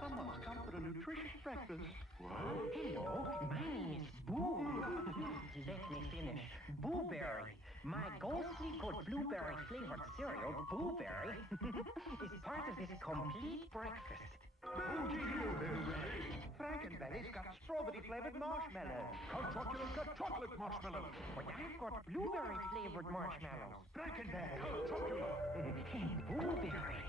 Someone's come for a nutritious breakfast. What? Hello, my name is Boo. Let me finish. Booberry. My ghostly good blueberry flavored cereal, Booberry, is part of this complete breakfast. Boo to you, Blueberry. Frankenberry's got strawberry flavored marshmallows. Count Chocula's got chocolate marshmallows. But I've got blueberry flavored marshmallows. Frankenberry. Count Chocula. Booberry.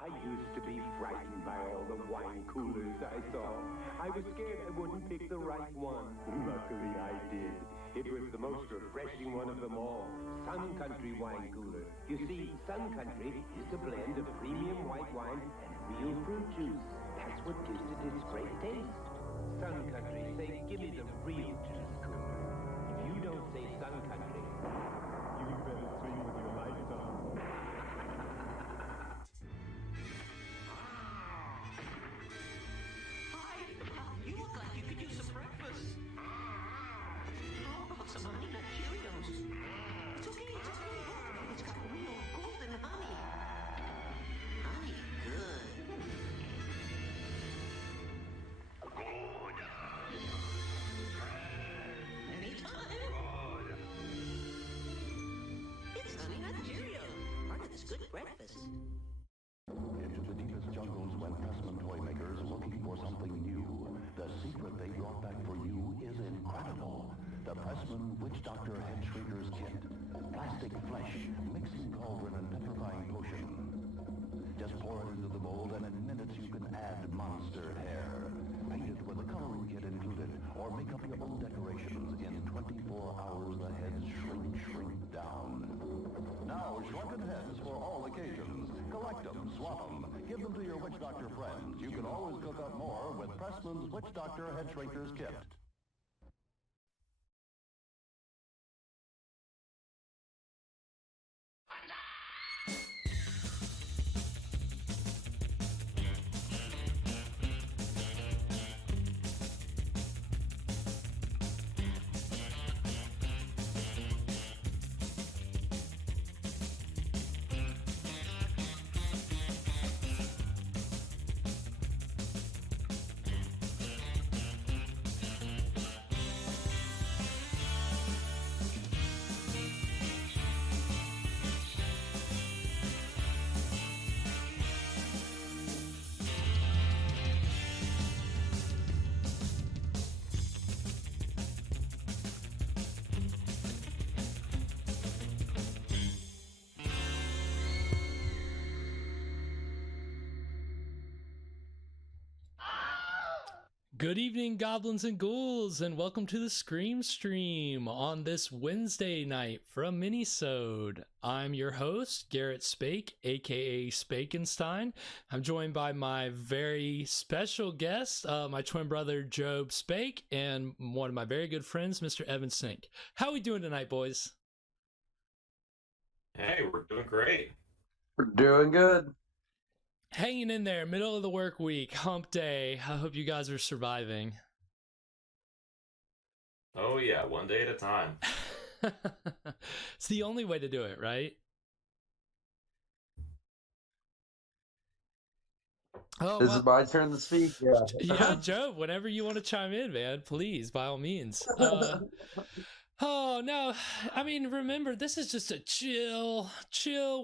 I used to be frightened by all the wine coolers I saw. I was scared I wouldn't pick the right one. Luckily I did. It was the most refreshing one of them all. Sun Country wine cooler. You see, Sun Country is a blend of premium white wine and real fruit juice. That's what gives it its great taste. Sun Country, say, give me the real juice cooler. If you don't say Sun Country, you better swing with your lights on. You look like you could use some breakfast. How about some honey nut Cheerios? It's okay. It's got real golden honey. Honey, good. Anytime. It's honey nut Cheerios. Part of this good breakfast. Into the deepest jungles went Pressman toy makers looking for something new. The secret they brought back for you is incredible. The Pressman Witch Doctor Head Shrinker's Kit. Plastic flesh, mixing cauldron and petrifying potion. Just pour it into the mold and in minutes you can add monster hair. Paint it with a coloring kit included or make up your own decorations. In 24 hours the heads shrink down. Now shrunken heads for all occasions. Collect them, swap them, give them to your Witch Doctor friends. You can always cook up more with Pressman's Witch Doctor Head Shrinker's Kit. Good evening, goblins and ghouls, and welcome to the Scream Stream on this Wednesday night from Mini-sode. I'm your host, Garrett Spake, aka Spakenstein. I'm joined by my very special guest, my twin brother Job Spake, and one of my very good friends, Mr. Evan Sink. How are we doing tonight, boys? Hey, we're doing great. We're doing good. Hanging in there, middle of the work week, hump day. I hope you guys are surviving. Oh yeah, one day at a time. It's the only way to do it, right? Oh, Is it my turn to speak? Yeah. Yeah, Joe, whenever you want to chime in, man, please, by all means. Oh, no, I mean, remember, this is just a chill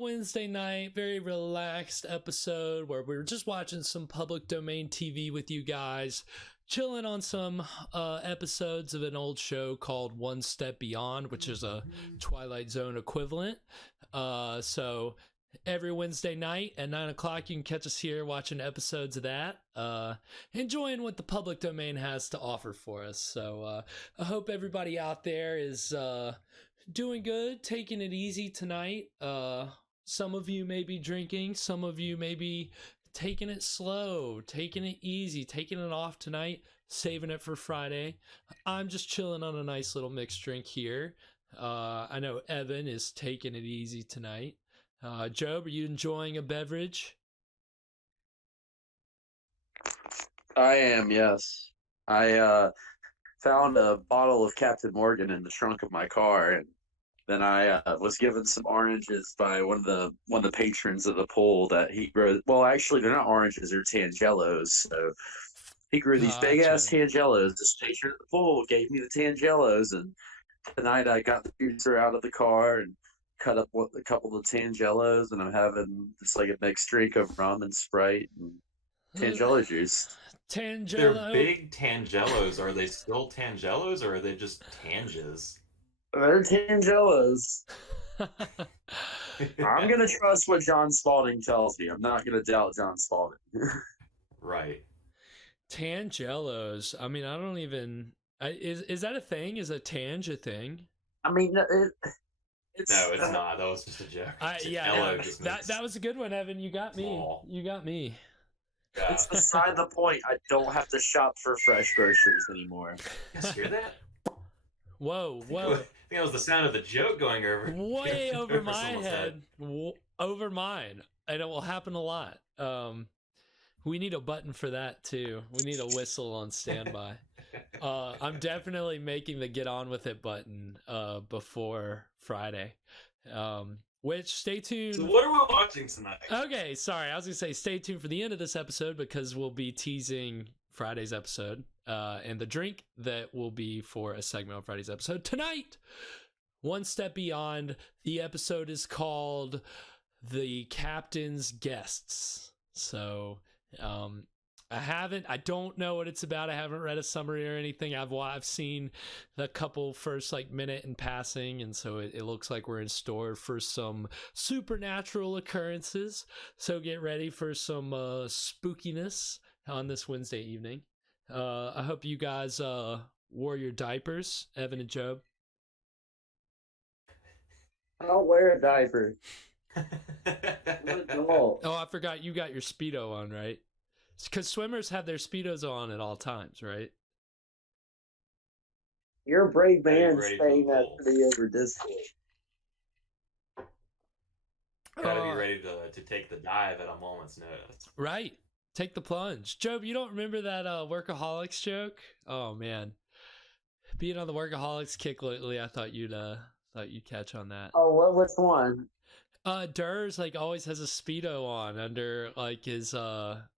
Wednesday night, very relaxed episode where we're just watching some public domain TV with you guys, chilling on some episodes of an old show called One Step Beyond, which is a Twilight Zone equivalent. So every Wednesday night at 9 o'clock, you can catch us here watching episodes of that, enjoying what the public domain has to offer for us. So I hope everybody out there is doing good, taking it easy tonight. Some of you may be drinking, some of you may be taking it slow, taking it easy, taking it off tonight, saving it for Friday. I'm just chilling on a nice little mixed drink here. I know Evan is taking it easy tonight. Job, are you enjoying a beverage? I am, yes. I found a bottle of Captain Morgan in the trunk of my car, and then I was given some oranges by one of the patrons of the pool that he grows. Well, actually, they're not oranges; they're tangelos. So he grew these big ass Gotcha. tangelos. This patron at the pool gave me the tangelos, and tonight I got the juicer out of the car and cut up a couple of tangelos, and I'm having just like a mixed drink of rum and Sprite and tangelo juice. They're Tangelo. big tangelos. Are they still tangelos, or are they just tanges? They're tangelos. I'm gonna trust what John Spalding tells me. I'm not gonna doubt John Spalding. Right. Tangelos. I mean, I don't even. Is that a thing? Is a tange a thing? I mean, it's No, it's not. That was just a joke. Yeah, just that was a good one, Evan. You got me. Small. You got me. Yeah. It's beside the point. I don't have to shop for fresh groceries anymore. You guys hear that? Whoa. I think that was the sound of the joke going over. Way over my someone's head. Over mine. And it will happen a lot. We need a button for that too. We need a whistle on standby. I'm definitely making the get on with it button before Friday. Which, stay tuned. So what are we watching tonight? Okay, sorry. I was going to say stay tuned for the end of this episode because we'll be teasing Friday's episode and the drink that will be for a segment on Friday's episode. Tonight, One Step Beyond. The episode is called The Captain's Guests. So, I don't know what it's about. I haven't read a summary or anything. I've seen the couple first minute in passing, and so it looks like we're in store for some supernatural occurrences. So get ready for some spookiness on this Wednesday evening. I hope you guys wore your diapers, Evan and Job. I'll wear a diaper. Oh, I forgot you got your Speedo on, right? Because swimmers have their Speedos on at all times, right? You're a brave man ready saying for the that goal. to me over Discord. Gotta be ready to take the dive at a moment's notice. Right. Take the plunge. Job, you don't remember that Workaholics joke? Oh, man. Being on the Workaholics kick lately, I thought you'd catch on that. Oh, which one? Durs always has a Speedo on under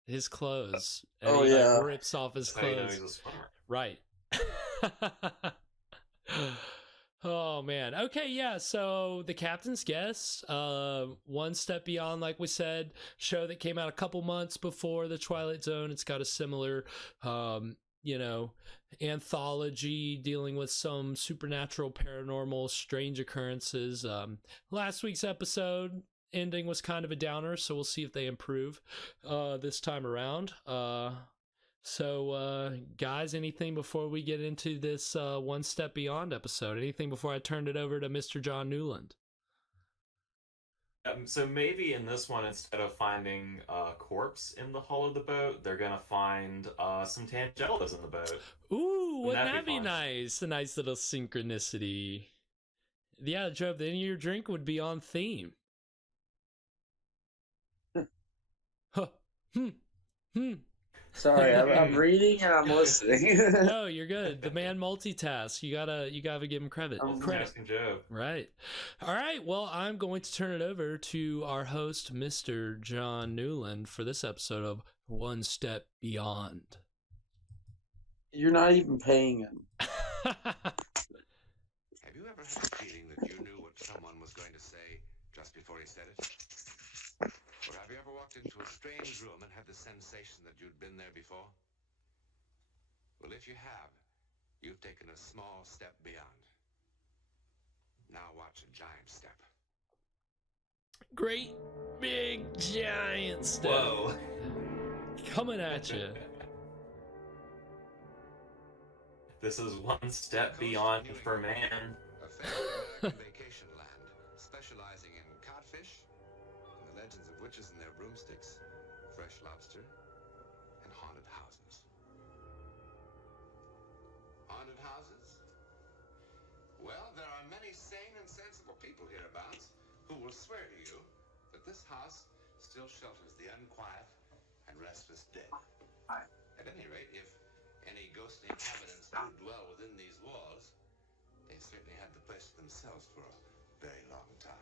his clothes. And Oh, he yeah. rips off his That's how you know clothes. he's a swimmer. Right. Oh man. Okay, yeah. So The Captain's Guest, One Step Beyond, like we said, show that came out a couple months before The Twilight Zone. It's got a similar anthology dealing with some supernatural, paranormal, strange occurrences. Last week's episode ending was kind of a downer, so we'll see if they improve this time around. So, guys, anything before we get into this One Step Beyond episode? Anything before I turned it over to Mr. John Newland? So maybe in this one, instead of finding a corpse in the hull of the boat, they're gonna find some tangelos in the boat. Ooh, wouldn't that be fun? nice? A nice little synchronicity. Yeah, Joe, then your drink would be on theme. Sorry, I'm reading and I'm listening. No, you're good. The man multitasks. You gotta give him credit. Multitasking Joe. Right. All right. Well, I'm going to turn it over to our host, Mr. John Newland, for this episode of One Step Beyond. You're not even paying him. Have you ever had the feeling that you knew what someone was going to say just before he said it? Or have you ever walked into a strange room and had the sensation that you'd been there before? Well, if you have, you've taken a small step beyond. Now watch a giant step. Great big giant step. Whoa. Coming at you. This is one step beyond for man. A famous vacation land, specializing in codfish, and the legends of witches and their broomsticks, fresh lobster, and haunted houses. Haunted houses? Well, there are many sane and sensible people hereabouts who will swear to you that this house still shelters the unquiet and restless dead. At any rate, if any ghostly inhabitants do dwell within these walls, they certainly had the place to themselves for a very long time.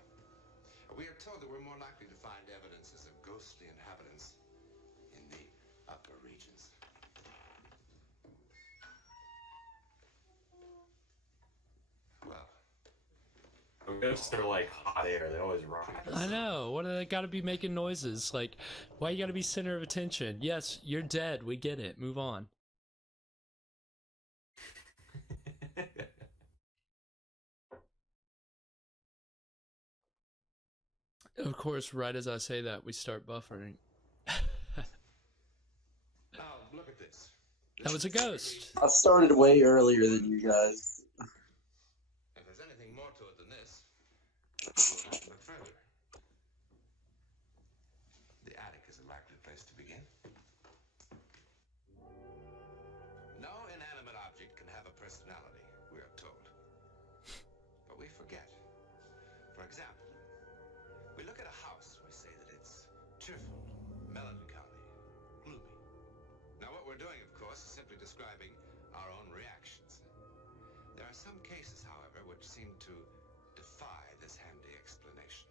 We are told that we're more likely to find evidences of ghostly inhabitants in the upper regions. Well, Ghosts are like hot air. They always rise. I know. What do they got to be making noises? Like, why you got to be center of attention? Yes, you're dead. We get it. Move on. Of course, right as I say that, we start buffering. Now, look at this. That was a ghost. I started way earlier than you guys. If there's anything more to it than this, we'll have to look further. The attic is a likely place to begin. No inanimate object can have a personality, we are told. But we forget. For example, we look at a house and we say that it's cheerful, melancholy, gloomy. Now what we're doing, of course, is simply describing our own reactions. There are some cases, however, which seem to defy this handy explanation.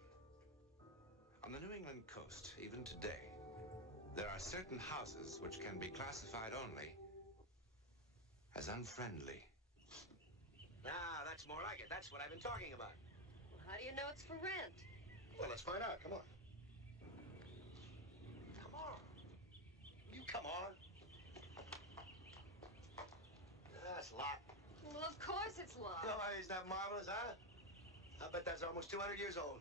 On the New England coast, even today, there are certain houses which can be classified only as unfriendly. Ah, that's more like it. That's what I've been talking about. Well, how do you know it's for rent? Well, let's find out. Come on. Come on. You come on. That's locked. Well, of course it's locked. Oh, isn't that marvelous, huh? I bet that's almost 200 years old.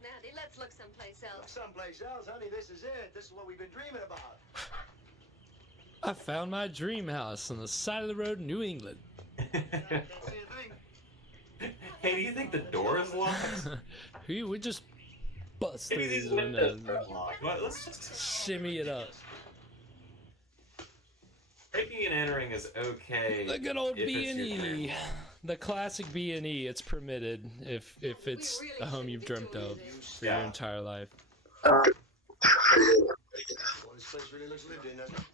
Nandy, let's look someplace else. Someplace else, honey. This is it. This is what we've been dreaming about. I found my dream house on the side of the road in New England. Can't see a thing. Hey, do you think the door is locked? We just bust through Maybe these these windows windows. are locked. But let's just... Shimmy it up. Breaking and entering is okay. The good old if it's your B&E. dream. The classic B&E. It's permitted if it's a home you've dreamt of for your entire life. Well, this place really looks lived in, doesn't it?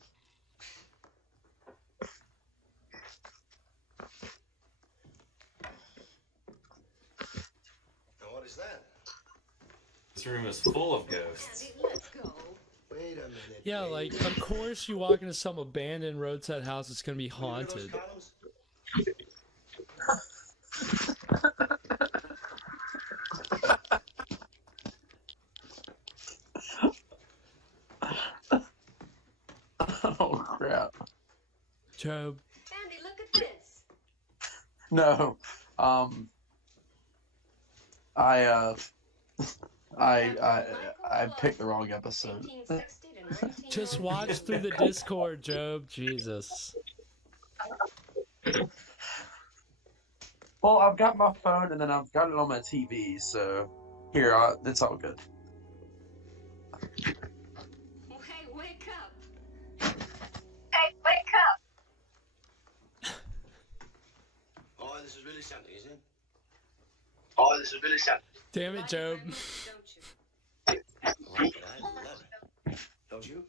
Now, what is that? This room is full of ghosts. Nandy, let's go. Wait a minute. Yeah, like, of course you walk into some abandoned roadside house, it's gonna be haunted. Columns? Oh crap. Job. Andy, look at this. No. I picked the wrong episode. 1860 to 19... Just watch through the Discord, Job. Jesus. Well, I've got my phone and then I've got it on my TV, so here, it's all good. Hey, wake up. Hey, wake up! Oh, this is really something, isn't it? Oh, this is really something. Damn it, Job. Don't you? I love it. Don't you?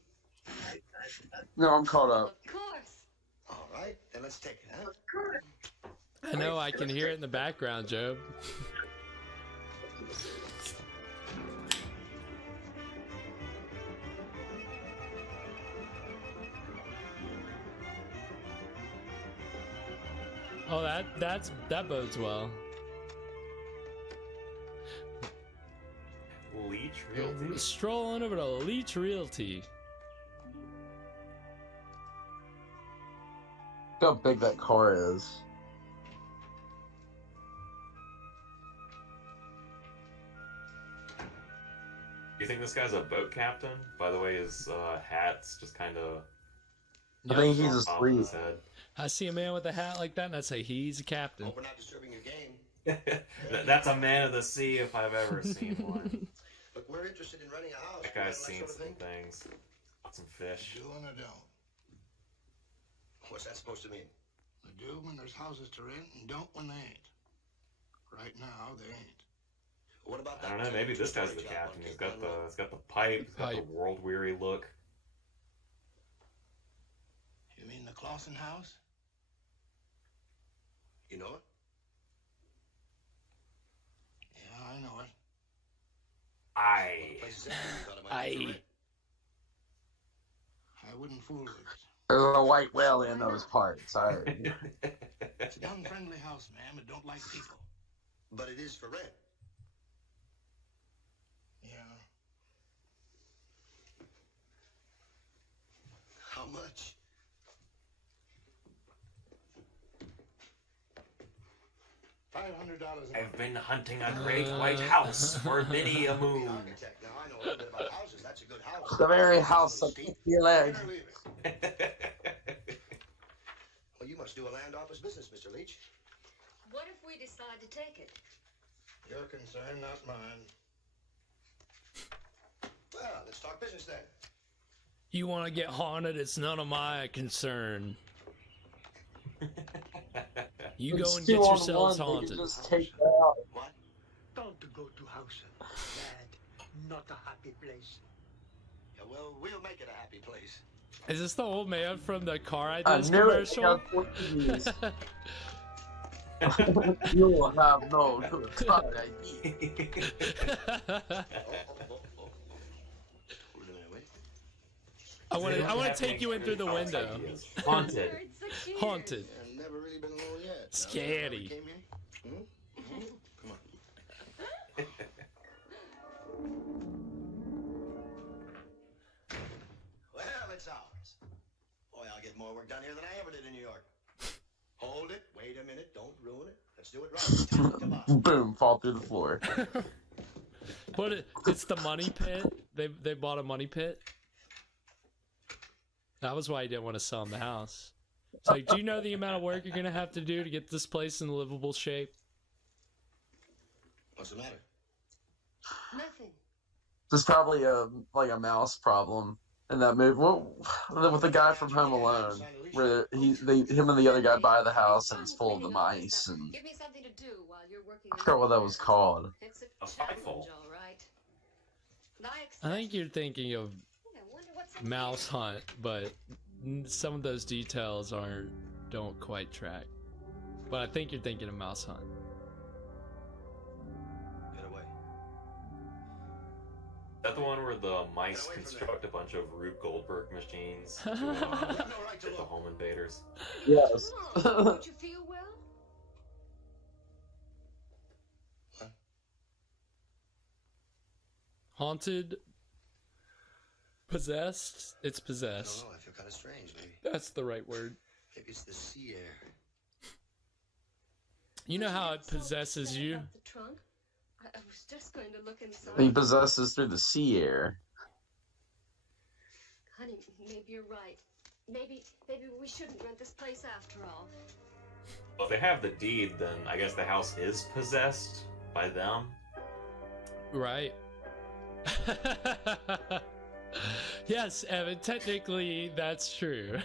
No, I'm caught up. Of course. All right, then let's take it, huh? I know, I can hear it in the background, Job. Oh, that bodes well. Leech Realty? Stroll on over to Leech Realty. Look how big that car is. Do you think this guy's a boat captain? By the way, his hat's just kind of... I think he's on top of asleep. his head. I see a man with a hat like that, and I'd say he's a captain. Hope we're not disturbing your game. That's a man of the sea if I've ever seen one. Look, we're interested in running a house. That You know, guy's that seen sort of some thing. things. Got some fish. Do and I don't. What's that supposed to mean? They do when there's houses to rent and don't when they ain't. Right now, they ain't. What about I that? don't know, maybe this guy's the temporary job captain. on He's Cape got the Cod? he's got the pipe, he's got the Pipe. world weary look. You mean the Clausen house? You know it? Yeah, I know it. I wouldn't fool with it. There's a white whale in those parts. It's an unfriendly house, ma'am. It don't like people. But it is for rent. Yeah. How much? $500. I've been hunting a great white house for many a moon. Architect. Now I know a little bit about houses. That's a good house. The very house that keeps your leg. Well, you must do a land office business, Mr. Leach. What if we decide to take it? Your concern, not mine. Well, let's talk business then. You want to get haunted? It's none of my concern. You go and get yourselves haunted. Just take that out. What? Don't go to house. Bad. Not a happy place. Yeah, well, we'll make it a happy place. Is this the old man from the car I ideas knew commercial? it. You will have no car ID. I want to take you in through the window. Haunted. Haunted. I've never really been alone yet. Scary. Came here? Come on. Well, it's ours. Boy, I'll get more work done here than I ever did in New York. Hold it. Wait a minute. Don't ruin it. Let's do it right. Top to bottom. Boom, fall through the floor. But it's the money pit. They bought a money pit. That was why he didn't want to sell him the house. It's like, do you know the amount of work you're gonna have to do to get this place in livable shape? What's the matter? Nothing. There's probably a mouse problem in that movie. With the guy from Home Alone, where him and the other guy buy the house and it's full of the mice. And Give me something to do while you're working. I forgot what that was called. It's A a spiteful. challenge, all right. I think you're thinking of Mouse Hunt, but some of those details don't quite track. But I think you're thinking of Mouse Hunt. Get away. Is that the one where the mice construct a bunch of Rube Goldberg machines to get the home invaders? Yes. Don't you feel well? Haunted? Possessed? It's possessed. I don't know. I feel kind of strange, maybe. That's the right word. Maybe it's the sea air. You know how it possesses you? The trunk? I was just going to look inside. He possesses through the sea air. Honey, maybe you're right. Maybe we shouldn't rent this place after all. Well, if they have the deed, then I guess the house is possessed by them. Right. Yes, Evan, technically that's true.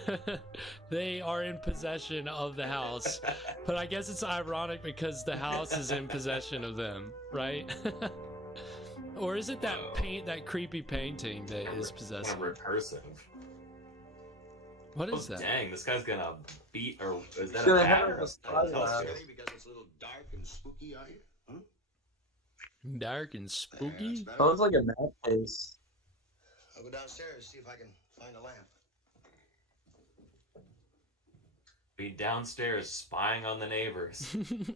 They are in possession of the house. But I guess it's ironic because the house is in possession of them, right? Or is it that that creepy painting that is possessive? Recursive. What is that? Dang, this guy's gonna beat, or is that Yeah, a they bat? have or a a spotlight. telescope? Because it's a little dark and spooky out here. Dark and spooky? That looks like a map case. I'll go downstairs, see if I can find a lamp. Be downstairs spying on the neighbors. The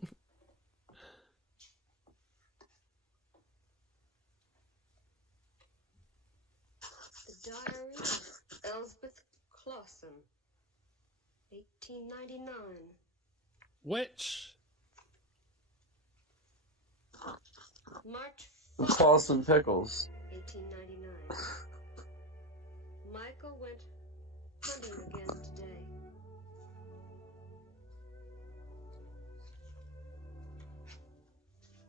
Diary of Elsbeth Clausen, 1899. Which? March Clausen Pickles. 1899. Michael went hunting again today.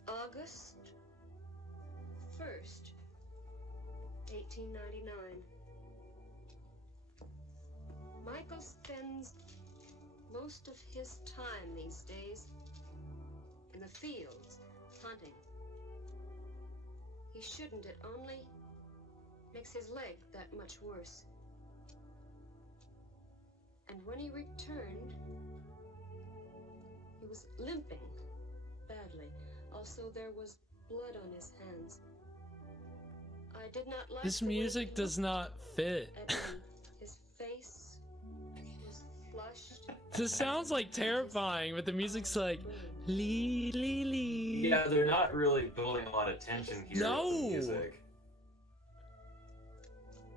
August 1st, 1899. Michael spends most of his time these days in the fields hunting. He shouldn't, it only makes his leg that much worse. And when he returned, he was limping badly. Also, there was blood on his hands. I did not like This the way music he does looked not fit. at me. His face was flushed. This sounds like terrifying, but the music's like lee lee lee. Yeah, they're not really building a lot of tension here No. with the music.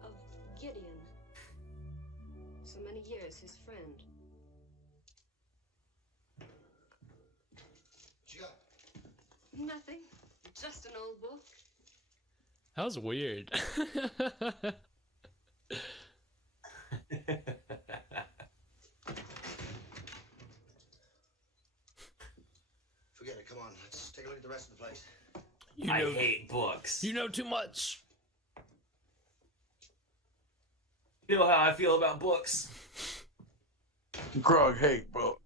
Of Gideon. So many years his friend. What you got? Nothing. Just an old book. That was weird. Forget it. Come on. Let's take a look at the rest of the place. I hate books. You know too much. You know how I feel about books. Grog hate book.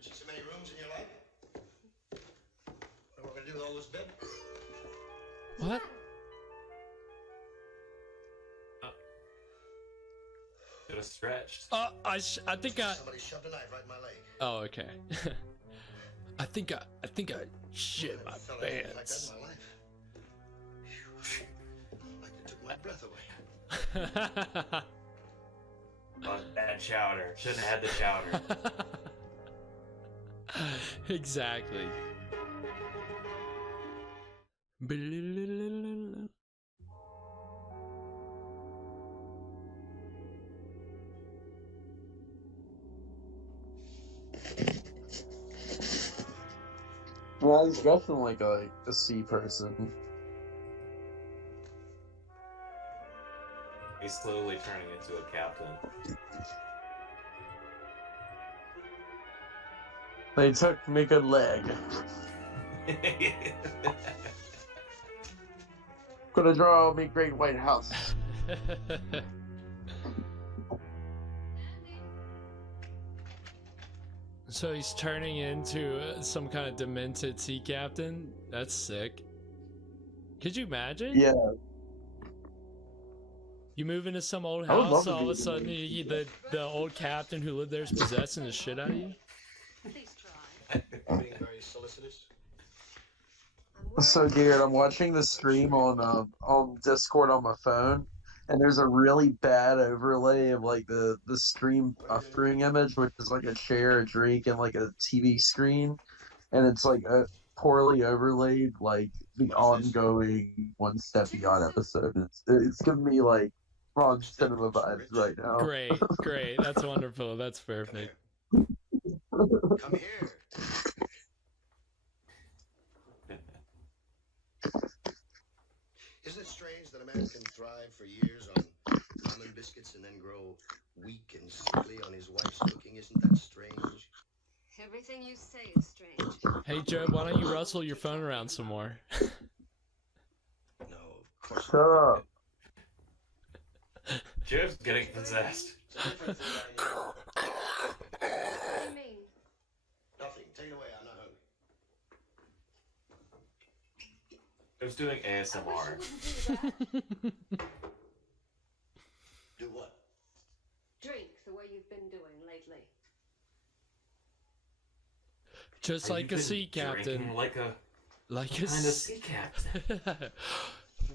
See so many rooms in your life? What are we gonna do with all this bed? What? Could have stretched. I think I. Somebody shoved a knife right in my leg. Oh, okay. I think I shit my Fella like that pants. in my life. Like they took my breath away. Oh, bad chowder. Shouldn't have had the chowder. Exactly. Well, he's dressing like a sea person. He's slowly turning into a captain. They took me good leg. Gonna draw me great white house. So he's turning into some kind of demented sea captain? That's sick. Could you imagine? Yeah. You move into some old I would love house, to all of be a sudden the old captain who lived there is possessing the shit out of you? Please try. Being very solicitous. So, Garrett, I'm watching the stream on Discord on my phone, and there's a really bad overlay of like the stream buffering image, which is like a chair, a drink, and like a TV screen, and it's like a poorly overlaid like the ongoing One Step Beyond episode. It's giving me like Ron Cinema vibes right now. Great. That's wonderful. That's perfect. Come here. Isn't it strange that a man can thrive for years on common biscuits and then grow weak and sickly on his wife's cooking? Isn't that strange? Everything you say is strange. Hey, Job, why don't you rustle your phone around some more? No, of course Shut up. Job's getting possessed. What do you mean? Nothing. Take it away. I'm not hungry. Job's doing ASMR. Do what? Drink the way you've been doing lately. Just Have like you a been sea captain. drinking like a Like a kind of sea captain.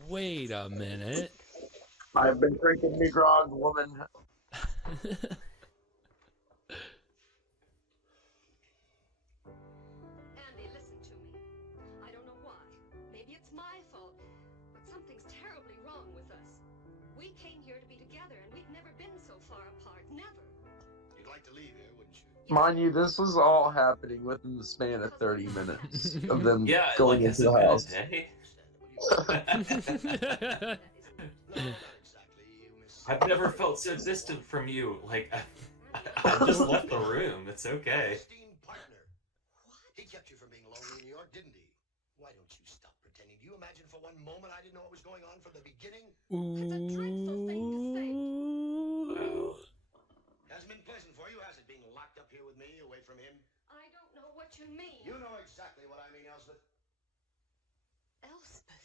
Wait a minute. I've been drinking me grog, woman. Andy, listen to me. I don't know why. Maybe it's my fault, but something's terribly wrong with us. We came here to be together, and we've never been so far apart. Never. You'd like to leave here, wouldn't you? Mind you, this was all happening within the span of 30 minutes of them Yeah, going like into the house. I've never felt so distant from you. Like, I just left the room. It's okay. Esteemed partner. He kept you from being lonely in New York, didn't he? Why don't you stop pretending? Do you imagine for one moment I didn't know what was going on from the beginning? Ooh. Hasn't been pleasant for you, has it, being locked up here with me, away from him? I don't know what you mean. You know exactly what I mean, Elspeth. Elspeth.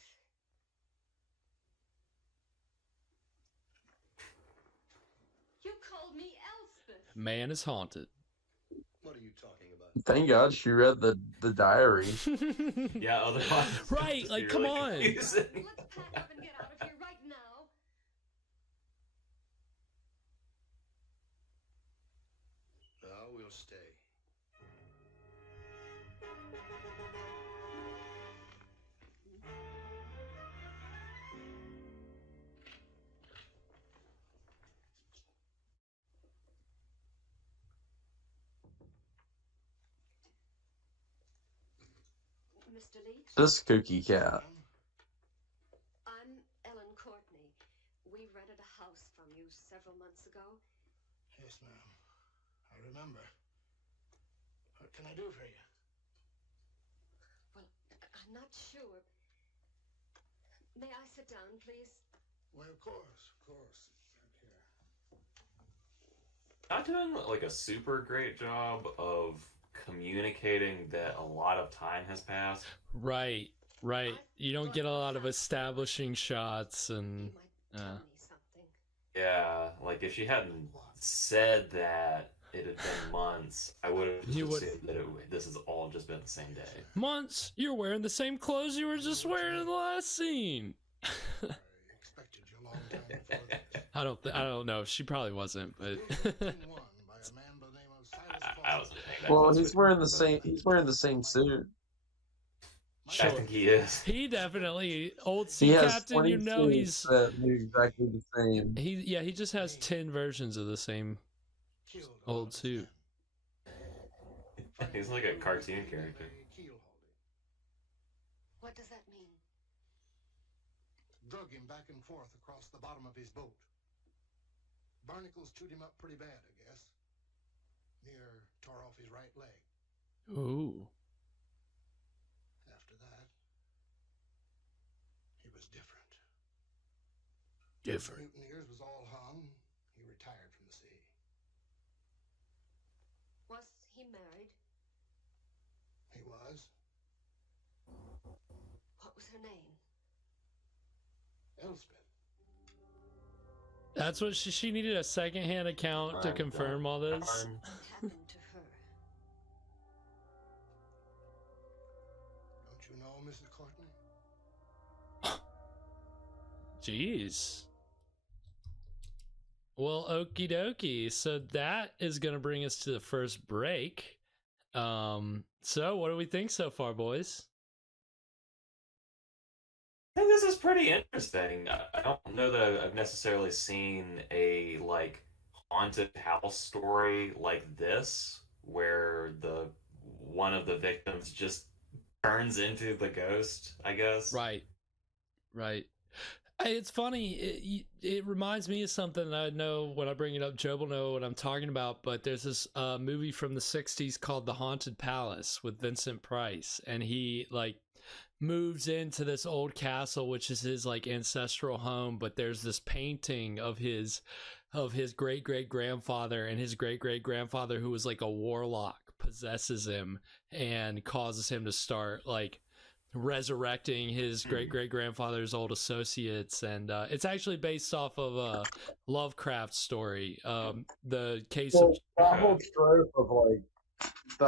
Man is haunted. What are you talking about? Thank God she read the diary. Yeah, otherwise. Right, like, come on. Let's pack up and get out of here right now. No, we'll stay. Mr. Leach? This cookie cat. I'm Ellen Courtney. We rented a house from you several months ago. Yes, ma'am. I remember. What can I do for you? Well, I'm not sure. May I sit down, please? Well, of course, of course. Not doing like a super great job of communicating that a lot of time has passed. Right. You don't get a lot of establishing shots and. Yeah, like if she hadn't said that it had been months, I would have assumed that this has all just been the same day. Months? You're wearing the same clothes you were just wearing in the last scene. I don't know. She probably wasn't, but. I wasn't paying that Well, close he's wearing the same. He's wearing the same suit. I think he is. He definitely old He sea has captain. 20 You know suits he's that look exactly the same. he just has 10 versions of the same old suit. He's like a cartoon character. What does that mean? Drug him back and forth across the bottom of his boat. Barnacles chewed him up pretty bad, I guess. Near tore off his right leg. Ooh. After that, he was different. Different. Mutineers was all hung. He retired from the sea. Was he married? He was. What was her name? Elspeth. That's what she needed, a secondhand account to confirm all this. What happened to her? Don't you know Mrs. Courtney? Jeez. Well, okie dokie. So that is going to bring us to the first break. So what do we think so far, boys? I think this is pretty interesting. I don't know that I've necessarily seen a like haunted house story like this, where the one of the victims just turns into the ghost, I guess. Right. It's funny. It reminds me of something I know when I bring it up. Joe will know what I'm talking about. But there's this movie from the '60s called The Haunted Palace with Vincent Price, and he like moves into this old castle, which is his like ancestral home. But there's this painting of his great great grandfather, and his great great grandfather, who was like a warlock, possesses him and causes him to start like resurrecting his great great grandfather's old associates. And it's actually based off of a Lovecraft story. The case of that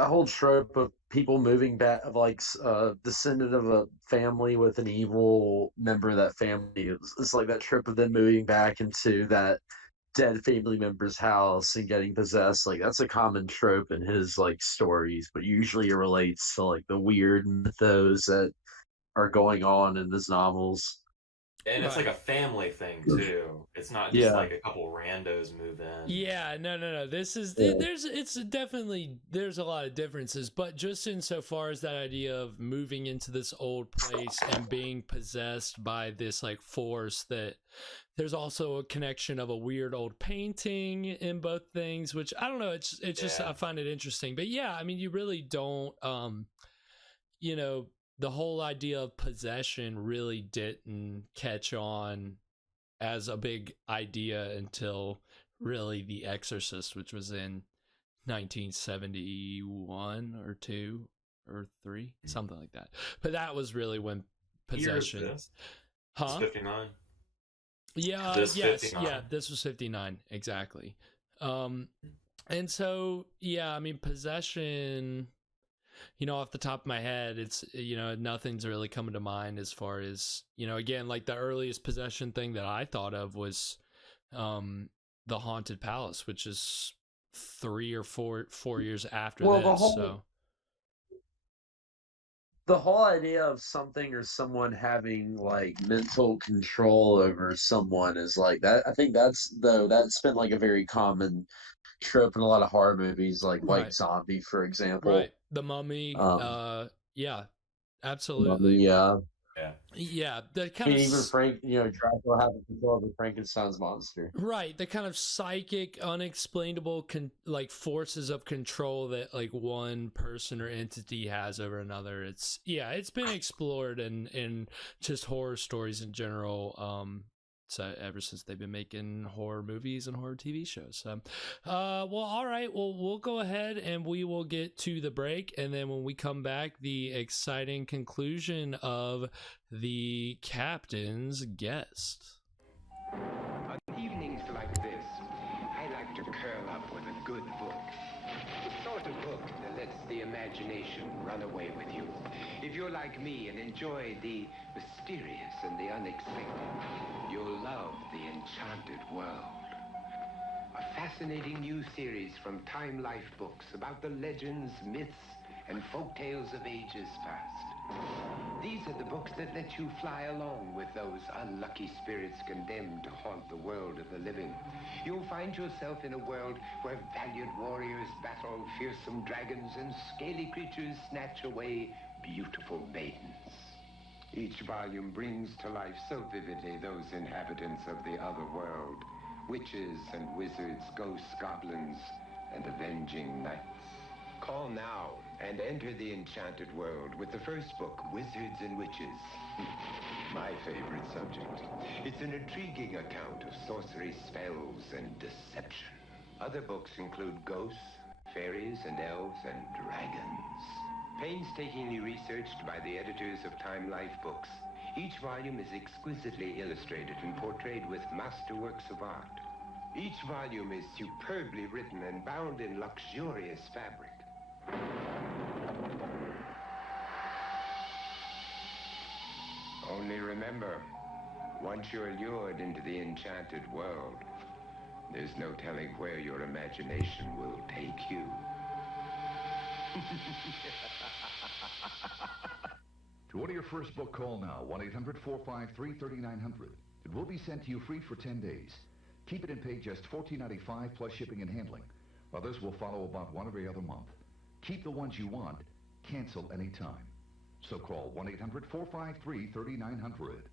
whole trope of people moving back, of like descendant of a family with an evil member of that family. It's like that trope of them moving back into that dead family member's house and getting possessed. Like that's a common trope in his like stories, but usually it relates to like the weird mythos that are going on in his novels. And it's like a family thing too. It's not just like a couple randos move in. Yeah, no. This is there's a lot of differences, but just insofar as that idea of moving into this old place and being possessed by this like force, that there's also a connection of a weird old painting in both things, which I don't know. It's just I find it interesting, but yeah, I mean, you really don't, you know. The whole idea of possession really didn't catch on as a big idea until really The Exorcist, which was in 1971 or 2 or 3, something like that. But that was really when possession. It's 59. Yeah, this yes, 59. yeah, this was 59 exactly. And so, yeah, I mean, possession, you know, off the top of my head, it's, you know, nothing's really coming to mind as far as, you know, again, like the earliest possession thing that I thought of was the Haunted Palace, which is 3 or 4 years after Well, this. the whole idea of something or someone having like mental control over someone is like that. I think that's been like a very common trope in a lot of horror movies, like White Zombie, for example. Right. The Mummy. Yeah, absolutely. Yeah. Yeah, the I mean, even Dracula having control over Frankenstein's monster. Right, the kind of psychic, unexplainable, like forces of control that like one person or entity has over another. It's been explored in just horror stories in general. So ever since they've been making horror movies and horror TV shows. Well, all right. Well, we'll go ahead and we will get to the break. And then when we come back, the exciting conclusion of the captain's guest. On evenings like this, I like to curl up with a good book. The sort of book that lets the imagination run away with you. If you're like me and enjoy the mysterious and the unexpected, you'll love The Enchanted World. A fascinating new series from Time Life Books about the legends, myths, and folktales of ages past. These are the books that let you fly along with those unlucky spirits condemned to haunt the world of the living. You'll find yourself in a world where valiant warriors battle fearsome dragons and scaly creatures snatch away beautiful maidens. Each volume brings to life so vividly those inhabitants of the other world, witches and wizards, ghosts, goblins, and avenging knights. Call now and enter the Enchanted World with the first book, Wizards and Witches. My favorite subject. It's an intriguing account of sorcery, spells, and deception. Other books include ghosts, fairies, and elves, and dragons. Painstakingly researched by the editors of Time Life Books, each volume is exquisitely illustrated and portrayed with masterworks of art. Each volume is superbly written and bound in luxurious fabric. Only remember, once you're lured into the enchanted world, there's no telling where your imagination will take you. To order your first book, call now, 1-800-453-3900. It will be sent to you free for 10 days. Keep it and pay just $14.95 plus shipping and handling. Others will follow about one every other month. Keep the ones you want. Cancel anytime. So call 1-800-453-3900.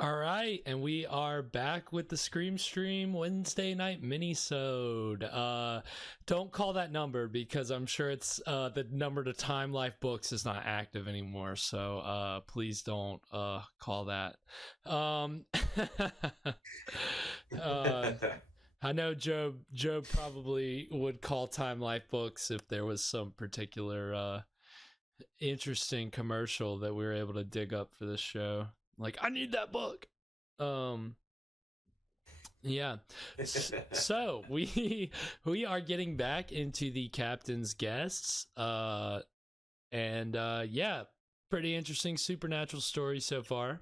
All right, and we are back with the Scream Stream Wednesday night mini-sode. Don't call that number because I'm sure it's the number to Time Life Books is not active anymore. So please don't call that. I know Joe probably would call Time Life Books if there was some particular interesting commercial that we were able to dig up for this show. Like, I need that book. Yeah. So we are getting back into the captain's guests. Yeah, pretty interesting supernatural story so far.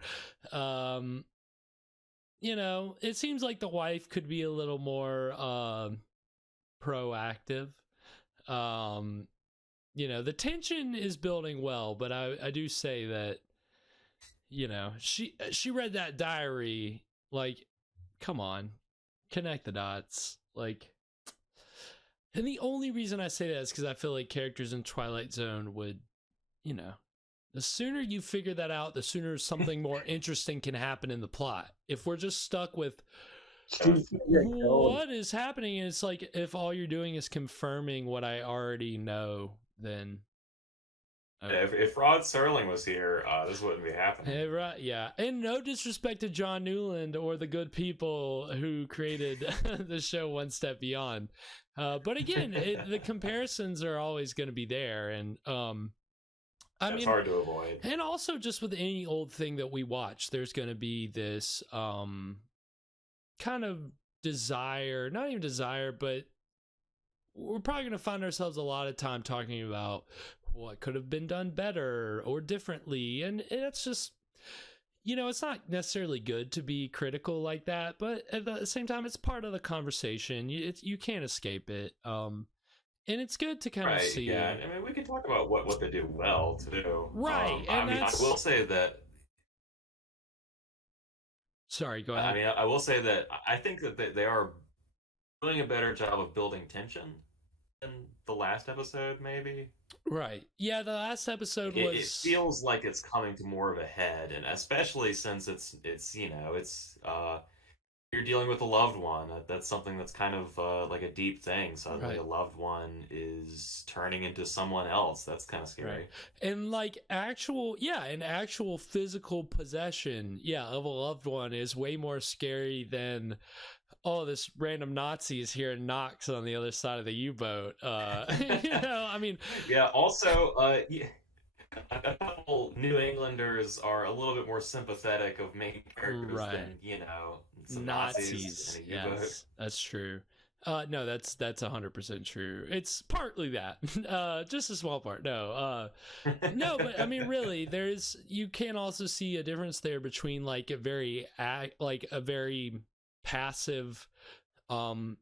You know, it seems like the wife could be a little more proactive. You know, the tension is building well, but I do say that, you know, she read that diary, like, come on, connect the dots, like. And the only reason I say that is because I feel like characters in Twilight Zone would, you know, the sooner you figure that out, the sooner something more interesting can happen in the plot. If we're just stuck with what is happening, and it's like if all you're doing is confirming what I already know, then if Rod Serling was here, this wouldn't be happening. Right, yeah. And no disrespect to John Newland or the good people who created the show One Step Beyond. But again, the comparisons are always going to be there. And I mean, hard to avoid. And also just with any old thing that we watch, there's going to be this kind of desire, not even desire, but we're probably going to find ourselves a lot of time talking about what could have been done better or differently. And it's just, it's not necessarily good to be critical like that, but at the same time, it's part of the conversation. You can't escape it. And it's good to kind of see. Yeah, I mean, we can talk about what they do well too. Right. And I will say that. Sorry, go ahead. I mean, I will say that I think that they are doing a better job of building tension than the last episode, maybe. Right. Yeah, the last episode it feels like it's coming to more of a head, and especially since it's you're dealing with a loved one. That's something that's kind of like a deep thing. Suddenly, a loved one is turning into someone else. That's kind of scary. Right. And like actual physical possession, of a loved one is way more scary than, oh, this random Nazi is here and knocks on the other side of the U-boat. I mean... Yeah, also, a couple New Englanders are a little bit more sympathetic of main characters than, some Nazis in a U-boat. Yes, that's true. No, that's 100% true. It's partly that, just a small part. No, but I mean, really, you can also see a difference there between like a very passive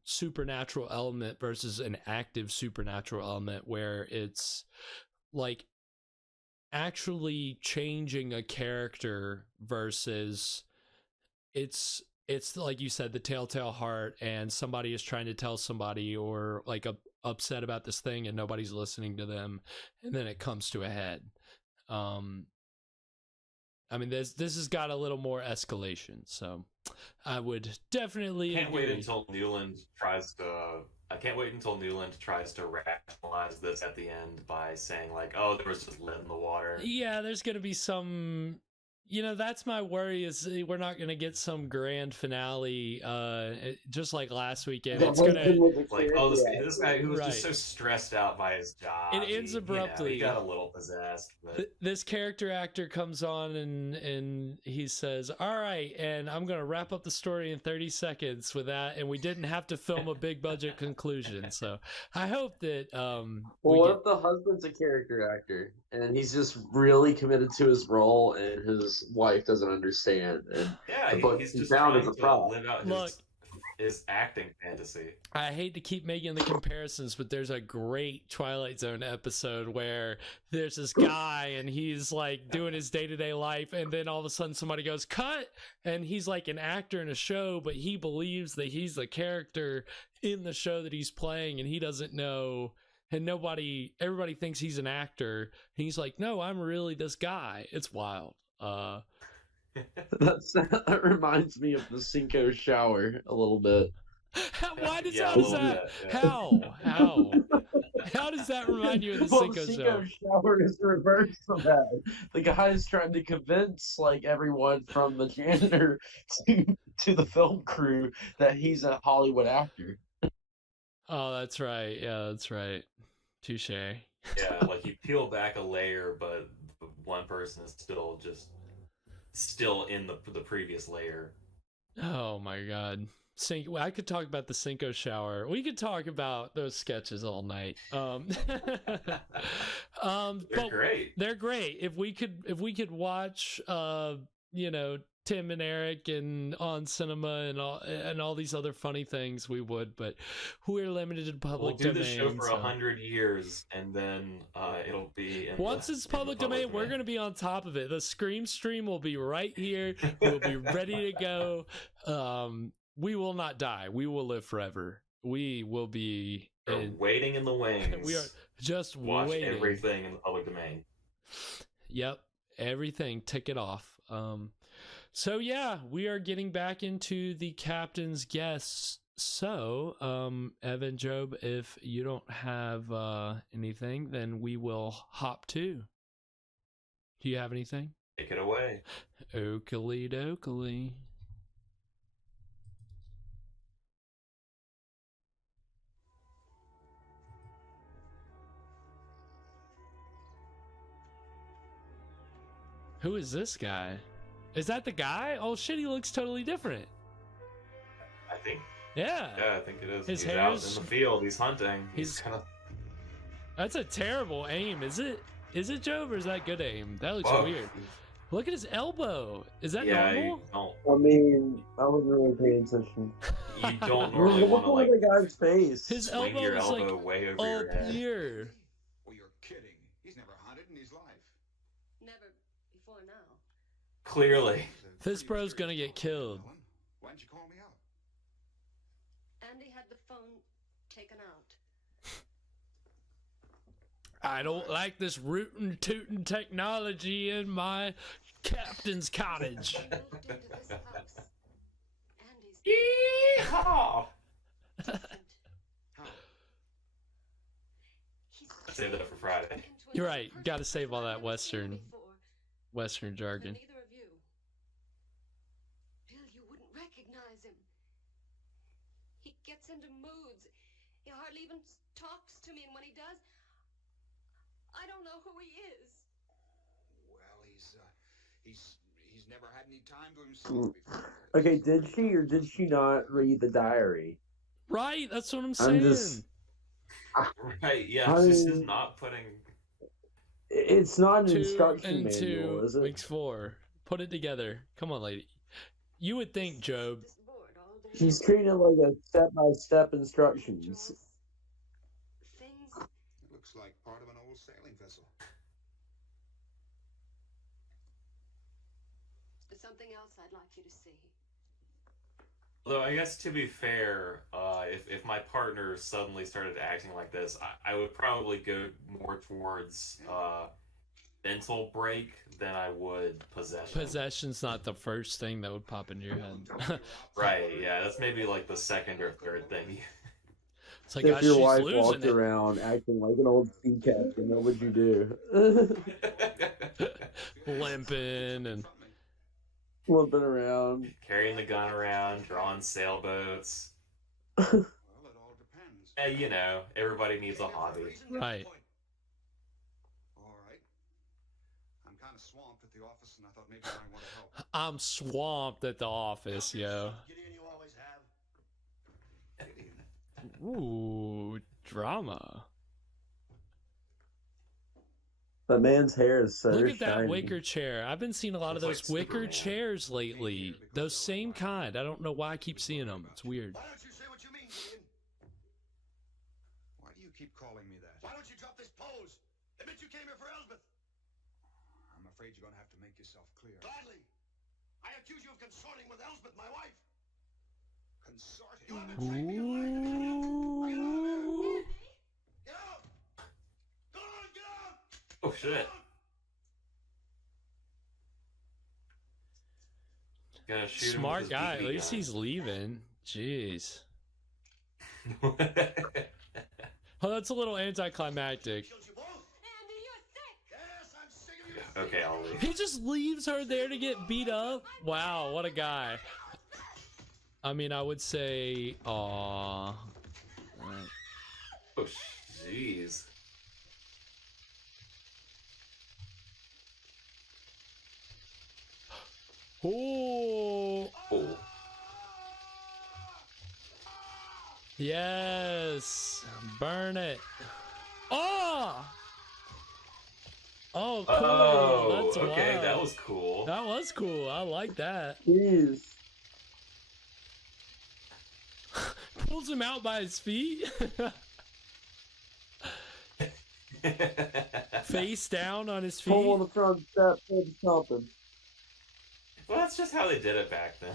supernatural element versus an active supernatural element, where it's like actually changing a character versus it's like you said, the telltale heart, and somebody is trying to tell somebody or like upset about this thing and nobody's listening to them, and then it comes to a head. I mean, this has got a little more escalation, so I would definitely I can't wait until Newland tries to rationalize this at the end by saying like, oh, there was just lead in the water. Yeah, there's gonna be some, that's my worry, is we're not gonna get some grand finale just like last weekend. It's gonna like, oh, this guy who was just so stressed out by his job, it ends abruptly. He got a little possessed, but... This character actor comes on and he says, all right, and I'm gonna wrap up the story in 30 seconds with that, and we didn't have to film a big budget conclusion. So I hope that what if the husband's a character actor and he's just really committed to his role and his wife doesn't understand, and he's just trying to live out his acting fantasy. I hate to keep making the comparisons, but there's a great Twilight Zone episode where there's this guy and he's like doing his day-to-day life, and then all of a sudden somebody goes cut, and he's like an actor in a show, but he believes that he's the character in the show that he's playing, and he doesn't know. And everybody thinks he's an actor. And he's like, no, I'm really this guy. It's wild. That reminds me of the Cinco shower a little bit. How does that remind you of the Cinco shower is the reverse of that. The guy is trying to convince like everyone from the janitor to the film crew that he's a Hollywood actor. Oh, that's right. Yeah, that's right. Touche. Yeah, like you peel back a layer, but one person is still in the previous layer. Oh my god. I could talk about the Cinco shower. We could talk about those sketches all night. They're great. They're great. If we could watch Tim and Eric and On Cinema and all these other funny things, we would, but we're limited to public domain. We'll do the show for 100 years, and then it'll be... Once it's public domain, we're going to be on top of it. The Scream stream will be right here. We'll be ready to go. We will not die. We will live forever. We will be... waiting in the wings. We are just Watch waiting. Everything in the public domain. Yep. Everything. Tick it off. So yeah, we are getting back into the captain's guests. So, Evan, Job, if you don't have anything, then we will hop to. Do you have anything? Take it away. Oakley dokley. Who is this guy? Is that the guy? Oh shit, he looks totally different. I think Yeah. Yeah, I think it is. His He's out hair's- in the field. He's hunting. He's He's- kind of. That's a terrible aim. Is it? Is it, Joe, or is that good aim? That looks Whoa. weird. Look at his elbow. Is that Yeah, normal? you don't. I mean, I wasn't really paying attention. You don't normally Look want to at like the guy's face. His swing elbow your is elbow like way over your up head. here. Well, you're kidding. He's never hunted in his life. Never before now. Clearly. This bro's gonna get killed. Why didn't you call me out? Andy had the phone taken out. I don't like this rootin' tootin' technology in my captain's cottage. Moved into this house. Andy's Yeehaw! He's Save that for Friday. You're right. Got to save all that Western jargon. Neither of you. Bill, you wouldn't recognize him. He gets into moods. He hardly even talks to me, and when he does, I don't know who he is. Well, he's never had any time to himself before. Okay, did she or did she not read the diary? Right, that's what I'm saying. Right, yeah, I this is mean- not putting. It's not an 2 instruction and manual, 2 is it? makes 4. Put it together. Come on, lady. You would think, Job. She's treating it like a step-by-step instructions. Things. It looks like part of an old sailing vessel. There's something else I'd like you to see. Although I guess to be fair, if my partner suddenly started acting like this, I would probably go more towards mental break than I would possession. Possession's not the first thing that would pop into your head. Right, yeah, that's maybe like the second or third thing. It's like, If gosh, your she's wife losing walked it. around acting like an old sea captain, what would you do? Limping and Flipping around. Carrying the gun around, drawing sailboats. Well, it all depends. You know, everybody needs a hobby. right. All right. I'm kind of swamped at the office, and I thought maybe you might want to help. I'm swamped at the office, yo. Gideon, you always have. Ooh, drama. That man's hair is so Look at that shiny. wicker chair. I've been seeing a lot of Looks those like wicker Superman. chairs lately. Those same kind. I don't know why I keep seeing them. It's weird. Why don't you say what you mean, Gideon? Why do you keep calling me that? Why don't you drop this pose? Admit you came here for Elspeth. I'm afraid you're going to have to make yourself clear. Gladly. I accuse you of consorting with Elspeth, my wife. Consorting? You have been treating me like Ooh. Get out! Go on, get out! Oh shit. Gonna shoot him Smart with his guy. At BB least gun. he's leaving. Jeez. Oh, that's a little anticlimactic. Kills you both. Andy, you're sick. Yes, I'm sick of you. Okay, I'll leave. He just leaves her there to get beat up? Wow, what a guy. I mean, I would say, aw. Oh, jeez. Oh, Oh. yes. Burn it. Oh! Oh, cool. Oh, That's okay, wild. that was cool. That was cool. I like that. Jeez. Pulls him out by his feet. Face down on his feet. Pull on the front step, maybe something. Well, that's just how they did it back then.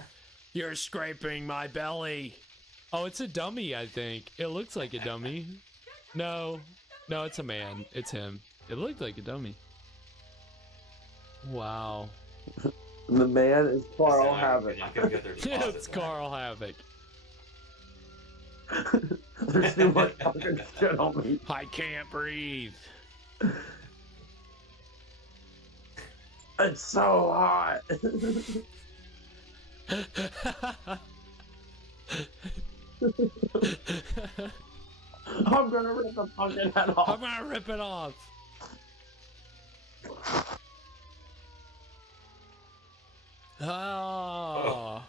You're scraping my belly. Oh, it's a dummy, I think. It looks like a dummy. No, it's a man. It's him. It looked like a dummy. Wow. And the man is Carl Havoc. You're not gonna get their deposit It's back. Carl Havoc. There's too much fucking shit on me. I can't breathe. It's so hot. I'm gonna rip the fucking head off. I'm gonna rip it off. Oh.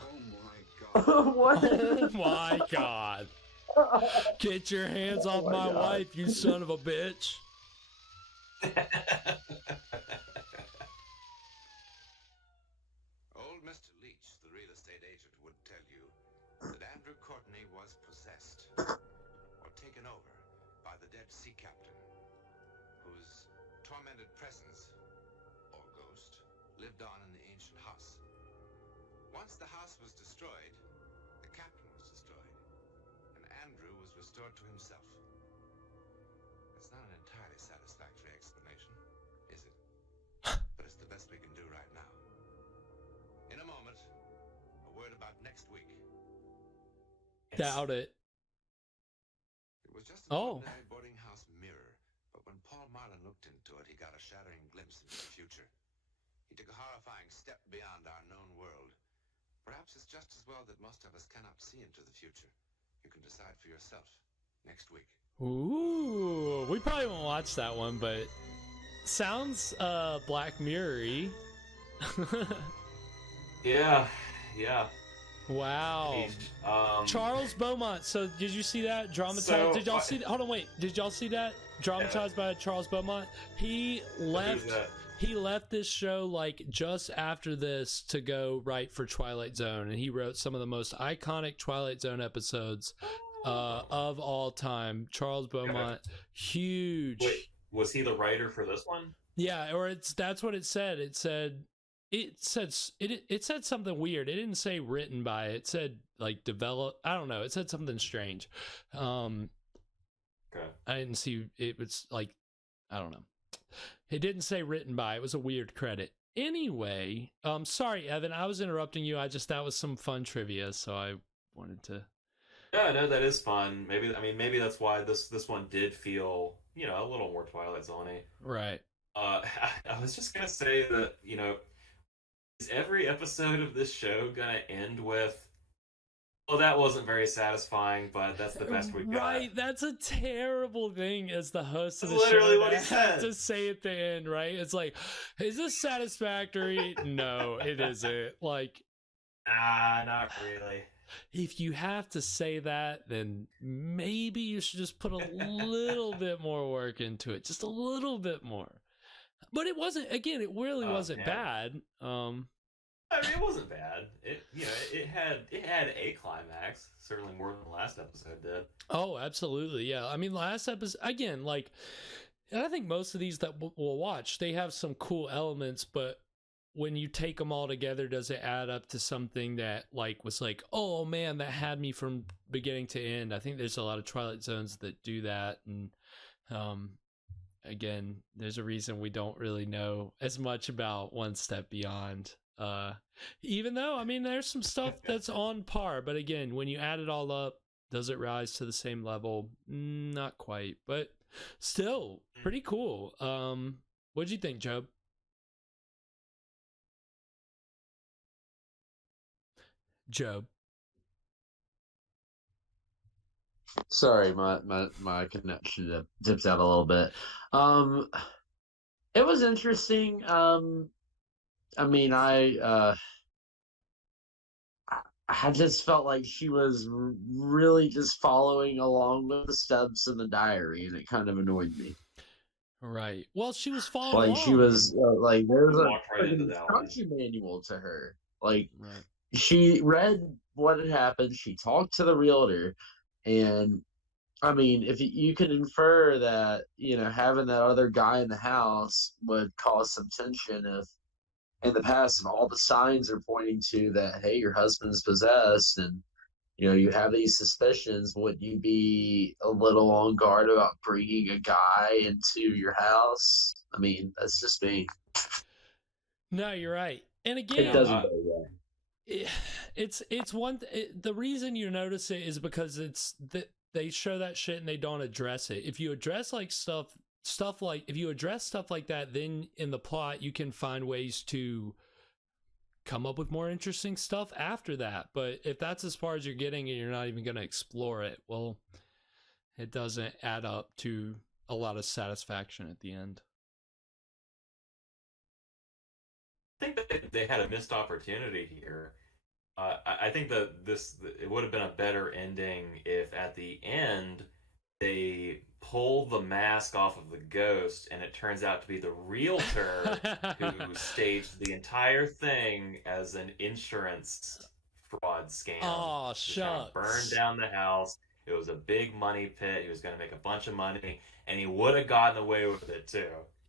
Oh my God. What? Oh my god. Get your hands off my wife, you son of a bitch. Old Mr. Leach, the real estate agent, would tell you that Andrew Courtney was possessed or taken over by the dead sea captain, whose tormented presence, or ghost, lived on in the ancient house. Once the house was destroyed, the captain was destroyed, and Andrew was restored to himself. It's not an entirely satisfactory explanation, is it? But it's the best we can do right now. In a moment, a word about next week. Doubt it. It was just an ordinary boarding house mirror, but when Paul Marlin looked into it, he got a shattering glimpse into the future. He took a horrifying step beyond our known world. Perhaps it's just as well that most of us cannot see into the future. You can decide for yourself next week. Ooh, we probably won't watch that one, but sounds Black Mirror-y. Yeah. Wow. Charles Beaumont. So did you see that? Dramatized. So, did y'all see that? Hold on, wait. Did y'all see that? Dramatized by Charles Beaumont. He left. He left this show like just after this to go write for Twilight Zone, and he wrote some of the most iconic Twilight Zone episodes of all time. Charles Beaumont, huge. Wait, was he the writer for this one? Yeah, or that's what it said. It said something weird. It didn't say written by. It said like develop. I don't know. It said something strange. Okay. I didn't see. It was like, I don't know. It didn't say written by. It was a weird credit. Anyway, sorry, Evan. I was interrupting you. That was some fun trivia, so I wanted to. Yeah, no, that is fun. Maybe that's why this one did feel, a little more Twilight Zone-y. Right. I was just gonna say that, is every episode of this show gonna end with, well, that wasn't very satisfying, but that's the best we got. Right, that's a terrible thing as the host of the literally show. what he Have said. to say at the end, right? It's like, is this satisfactory? No, it isn't. Like, not really. If you have to say that, then maybe you should just put a little bit more work into it, just a little bit more. But it wasn't. Again, it really wasn't bad. It wasn't bad. It had a climax, certainly more than the last episode did. Oh, absolutely, yeah. I mean, last episode again, like, and I think most of these that we'll watch, they have some cool elements, but when you take them all together, does it add up to something that like was like, oh man, that had me from beginning to end? I think there's a lot of Twilight Zones that do that, and again, there's a reason we don't really know as much about One Step Beyond. Even though, I mean, there's some stuff that's on par, but again, when you add it all up, does it rise to the same level? Not quite, but still pretty cool. What'd you think, Job? Sorry, my connection dips out a little bit. It was interesting. I mean, I just felt like she was really just following along with the steps in the diary, and it kind of annoyed me. Right. Well, she was following Like, along. she was like, there's a right into that one. instruction manual to her. Like, Right. she read what had happened. She talked to the realtor, and I mean, if you could infer that, having that other guy in the house would cause some tension if in the past, and all the signs are pointing to that, hey, your husband's possessed, and you have these suspicions, would you be a little on guard about bringing a guy into your house? I mean, that's just me. No, you're right. And It again, doesn't go away. it's one. The reason you notice it is because it's that they show that shit and they don't address it. If you address like stuff like, if you address stuff like that, then in the plot you can find ways to come up with more interesting stuff after that. But if that's as far as you're getting and you're not even going to explore it, well, it doesn't add up to a lot of satisfaction at the end. I think that they had a missed opportunity here I think that it would have been a better ending if at the end they pull the mask off of the ghost and it turns out to be the realtor who staged the entire thing as an insurance fraud scam. Oh, He was trying to burn shucks. down the house. It was a big money pit. He was going to make a bunch of money, and he would have gotten away with it too.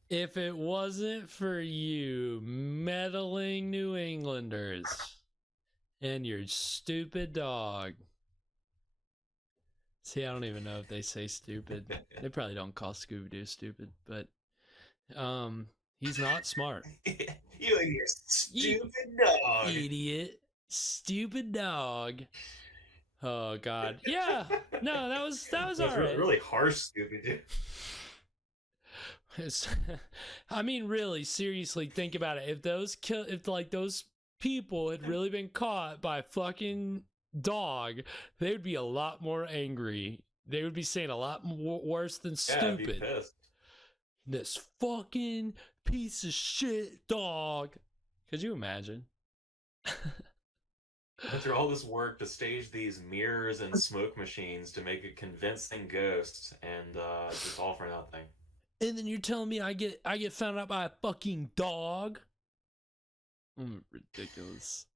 If it wasn't for you meddling New Englanders and your stupid dog. See, I don't even know if they say stupid. They probably don't call Scooby-Doo stupid, but he's not smart. You and your stupid dog. Idiot. Stupid dog. Oh God. Yeah. No, that was all right. Really harsh Scooby-Doo. I mean, really, seriously, think about it. If those people had really been caught by a fucking dog, they would be a lot more angry. They would be saying a lot worse than stupid. I'd be pissed. This fucking piece of shit dog. Could you imagine? Went through all this work to stage these mirrors and smoke machines to make a convincing ghost, and it's all for nothing. And then you're telling me I get found out by a fucking dog? Ridiculous.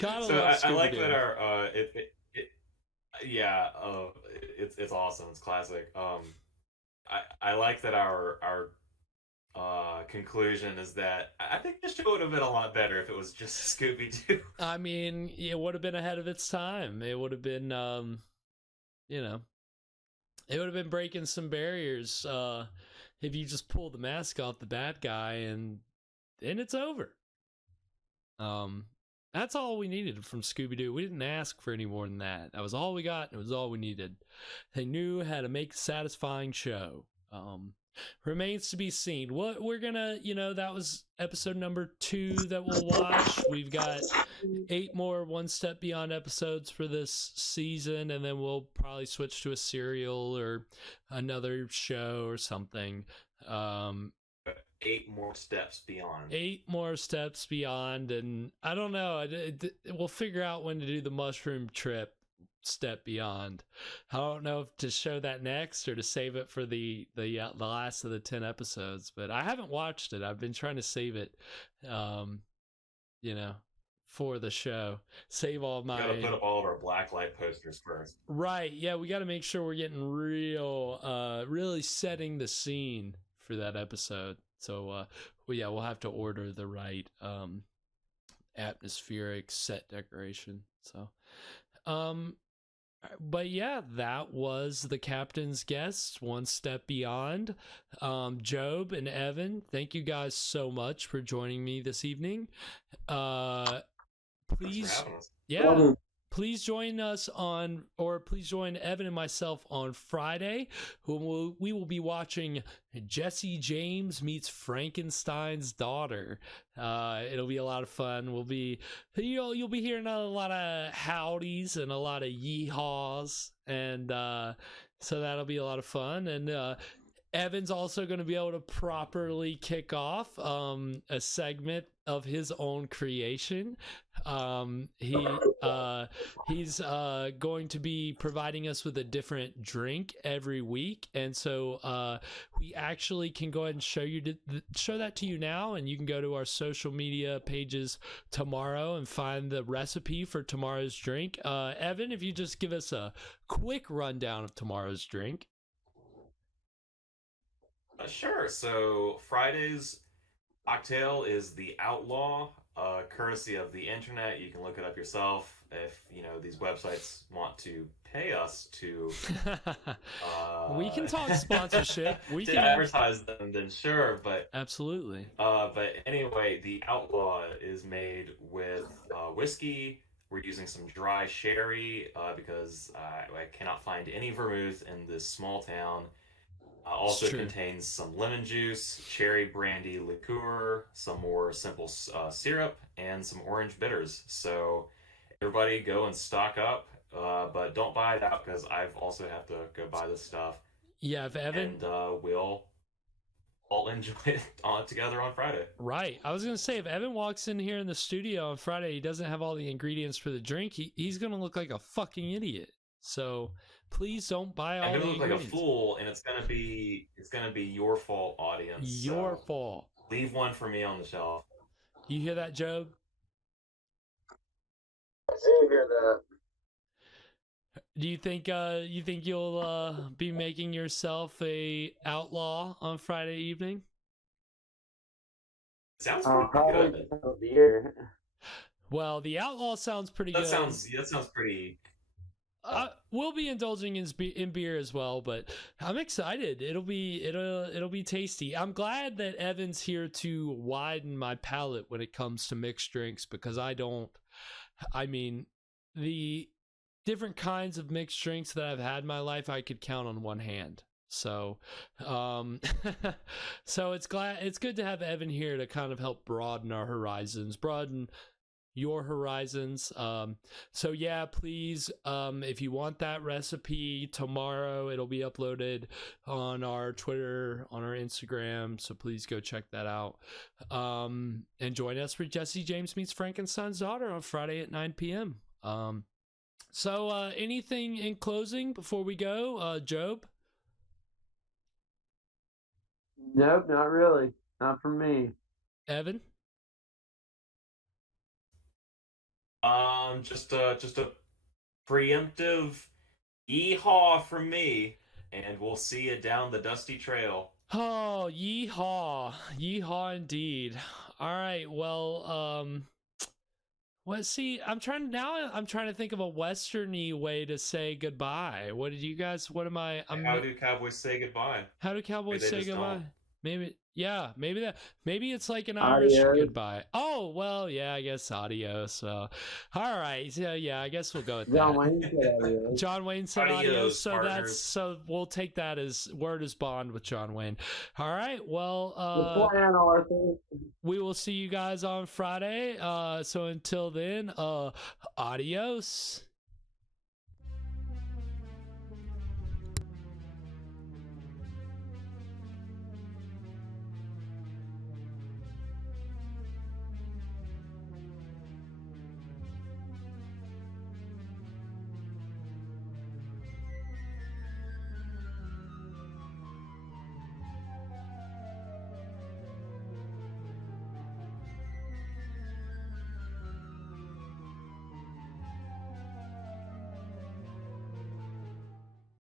So I like that our it's awesome. It's classic. I like that our conclusion is that I think this show would have been a lot better if it was just Scooby-Doo. I mean, it would have been ahead of its time. It would have been, it would have been breaking some barriers if you just pull the mask off the bad guy and it's over. That's all we needed from Scooby-Doo. We didn't ask for any more than that. That was all we got, and it was all we needed. They knew how to make a satisfying show. Remains to be seen. What we're gonna, that was episode number 2 that we'll watch. We've got 8 more One Step Beyond episodes for this season, and then we'll probably switch to a serial or another show or something. 8 more steps beyond. 8 more steps beyond, and I don't know. We'll figure out when to do the mushroom trip step beyond. I don't know if to show that next or to save it for the last of the 10 episodes, but I haven't watched it. I've been trying to save it, for the show. Save all my. Gotta put up all of our blacklight posters first. Right. Yeah, we got to make sure we're getting really setting the scene for that episode. So, we'll have to order the right atmospheric set decoration. So, but yeah, that was the captain's guest, One Step Beyond. Job and Evan, thank you guys so much for joining me this evening. Please, please join us please join Evan and myself on Friday, when we will be watching Jesse James Meets Frankenstein's Daughter. It'll be a lot of fun. You'll be hearing a lot of howdies and a lot of yeehaws, and so that'll be a lot of fun. And Evan's also going to be able to properly kick off a segment of his own creation. He's going to be providing us with a different drink every week, and so we actually can go ahead and show that to you now, and you can go to our social media pages tomorrow and find the recipe for tomorrow's drink. Evan, if you just give us a quick rundown of tomorrow's drink. Sure. So Friday's cocktail is the Outlaw, courtesy of the internet. You can look it up yourself. If these websites want to pay us to, we can talk sponsorship. We to can advertise them. Then sure, but absolutely. But anyway, the Outlaw is made with whiskey. We're using some dry sherry because I cannot find any vermouth in this small town. Also contains some lemon juice, cherry brandy liqueur, some more simple syrup, and some orange bitters. So everybody go and stock up, but don't buy it out because I've also have to go buy this stuff. Yeah, if Evan... And we'll all enjoy it all together on Friday. Right. I was gonna say, if Evan walks in here in the studio on Friday, he doesn't have all the ingredients for the drink. He's gonna look like a fucking idiot. So please don't buy all I'm the gonna look ingredients. like a fool, and it's gonna be your fault, audience. Your fault. Leave one for me on the shelf. You hear that, Job? I do hear that. Do you think you'll be making yourself a outlaw on Friday evening? Sounds Probably good. a beer. Well, the outlaw sounds pretty That good. sounds pretty. We'll be indulging in beer as well, but I'm excited. It'll be tasty. I'm glad that Evan's here to widen my palate when it comes to mixed drinks, because the different kinds of mixed drinks that I've had in my life, I could count on one hand. So, so it's good to have Evan here to kind of help broaden our horizons, broaden your horizons. So yeah, please, if you want that recipe tomorrow, it'll be uploaded on our Twitter, on our Instagram, so please go check that out. And join us for Jesse James Meets Frankenstein's Daughter on Friday at 9 p.m. So anything in closing before we go, Job? Nope, not really. Not for me. Evan? Just a preemptive yeehaw from me, and we'll see you down the dusty trail. Oh, yeehaw. Yeehaw indeed. All right, well, let's see. I'm trying to think of a westerny way to say goodbye. How do cowboys say goodbye? How do cowboys say goodbye? Don't. Maybe it's like an Irish Adios. goodbye. Oh, well, yeah, I guess adios. So, all right. So, yeah, I guess we'll go with John that. Wayne said adios. John Wayne said adios. Adios, So partners. so we'll take that as word as bond with John Wayne. All right. Well, The plan, Arthur. we will see you guys on Friday. So until then, adios.